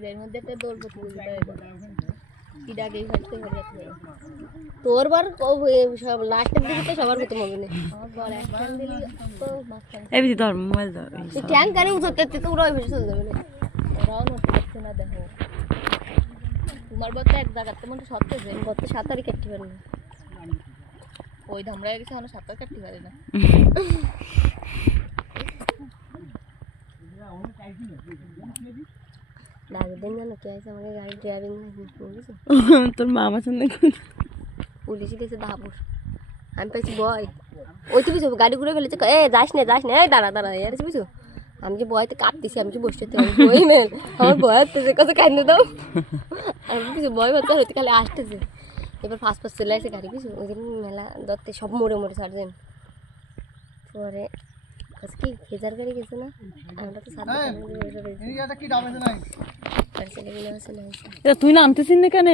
এর মধ্যে একটা দৌড় প্রতিযোগিতা কিডাকেই ফাইতে পারে তোর বার সব লাস্টের দিকে তো সবার প্রথম হবে না আমার বল একখান দিলি তো মাঝখান এই বিধি ধর মোবাইল ধর ট্যাঙ্ক গাড়ি উঠতে তো ওরাই বেশি চলে যাবে না ওরাও নড়তে পারছে না দেখো তোমার বলতে এক জায়গাতে মনে সত্যি বলতে সাঁতারই কাটতে পারে না ওই ধামরা গেছে আমরা সাঁতার কাটতে পারি না লাগবেন না কে আছে আমাকে গাড়ি ড্রাইভিং লাইসেন্স তোর মামা শুনে পুলিশ দিয়েছে দাপুর আমি পাইছি বয় ওই তো বুঝো গাড়ি ঘুরে ফেলেছে এ যাস না এই দাঁড়া এর বুঝো আমি যে বয়তে কাঁদতেছি আমি যে বসতে বই মেল আমার বয় হতেছে কত কান্দে দাও আমি বুঝো বয় বাচ্চা হতে খালি আসতেছে এবার ফার্স্ট চলে আসে গাড়ি বুঝো ওই দিন মেলা দত্তে সব মোড়ে ছাড়ছেন পরে আজকে খেজার গাড়ি গেছে না আমরা তো সাথে তুই নামতেছিস না কেন